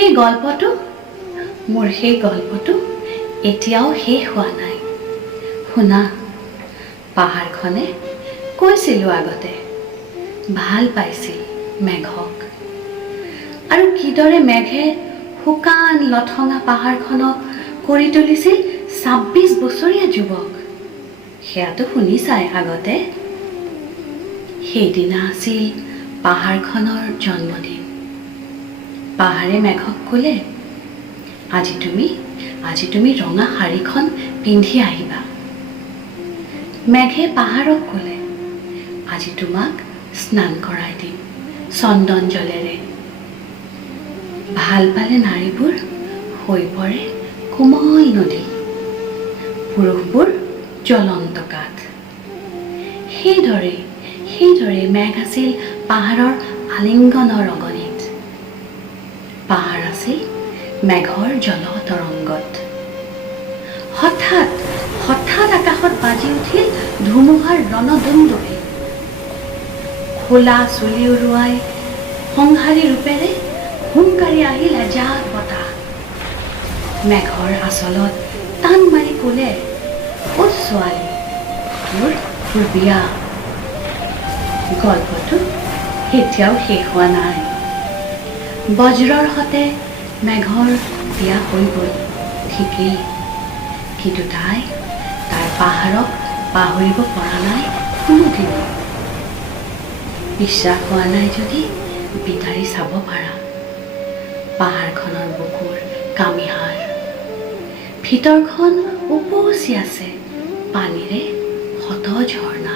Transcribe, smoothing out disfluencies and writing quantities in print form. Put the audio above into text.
সেই গল্পটো এতিয়াও শেষ হোৱা নাই। শুনা, পাহাৰখনে কৈছিলোঁ আগতে ভাল পাইছিল মেঘক, আৰু কিদৰে মেঘে শুকান লঠঙা পাহাৰখনক কৰি তুলিছিল ২৬ বছৰীয়া যুৱক। সেয়াতো শুনিছাই আগতে। সেইদিনা আছিল পাহাৰখনৰ জন্মদিন। পাহাৰে মেঘক ক'লে, আজি তুমি ৰঙা শাৰীখন পিন্ধি আহিবা। মেঘে পাহাৰক ক'লে, আজি তোমাক স্নান কৰাই দিম চন্দন জলেৰে। ভাল পালে নাৰীবোৰ হৈ পৰে কোমল নদী, পুৰুষবোৰ জ্বলন্ত কাঠ। সেইদৰে মেঘ আছিল পাহাৰৰ আলিংগনৰ ৰগণিত। পাহাৰ আছিল মেঘৰ জলতৰংগত। হঠাৎ আকাশত বাজি উঠিল ধুমুহাৰ ৰণদুন্দুভি। খোলা চুলি উৰুৱাই সংহাৰী ৰূপেৰে হুংকাৰি আহিল এজাক বতাহ। মেঘৰ আঁচলত টান মাৰি ক'লে, অ ছোৱালী, তোৰ বিয়া। গল্পটো এতিয়াও শেষ হোৱা নাই। বজ্ৰৰ সতে মেঘৰ বিয়া হৈ গ'ল ঠিকেই, কিন্তু তাই তাৰ পাহাৰক পাহৰিব পৰা নাই কোনোদিনো। বিশ্বাস হোৱা নাই যদি বিচাৰি চাব পাৰা পাহাৰখনৰ বুকুৰ কামিহাৰ। ভিতৰখন উপচি আছে পানীৰে শত ঝৰ্ণা।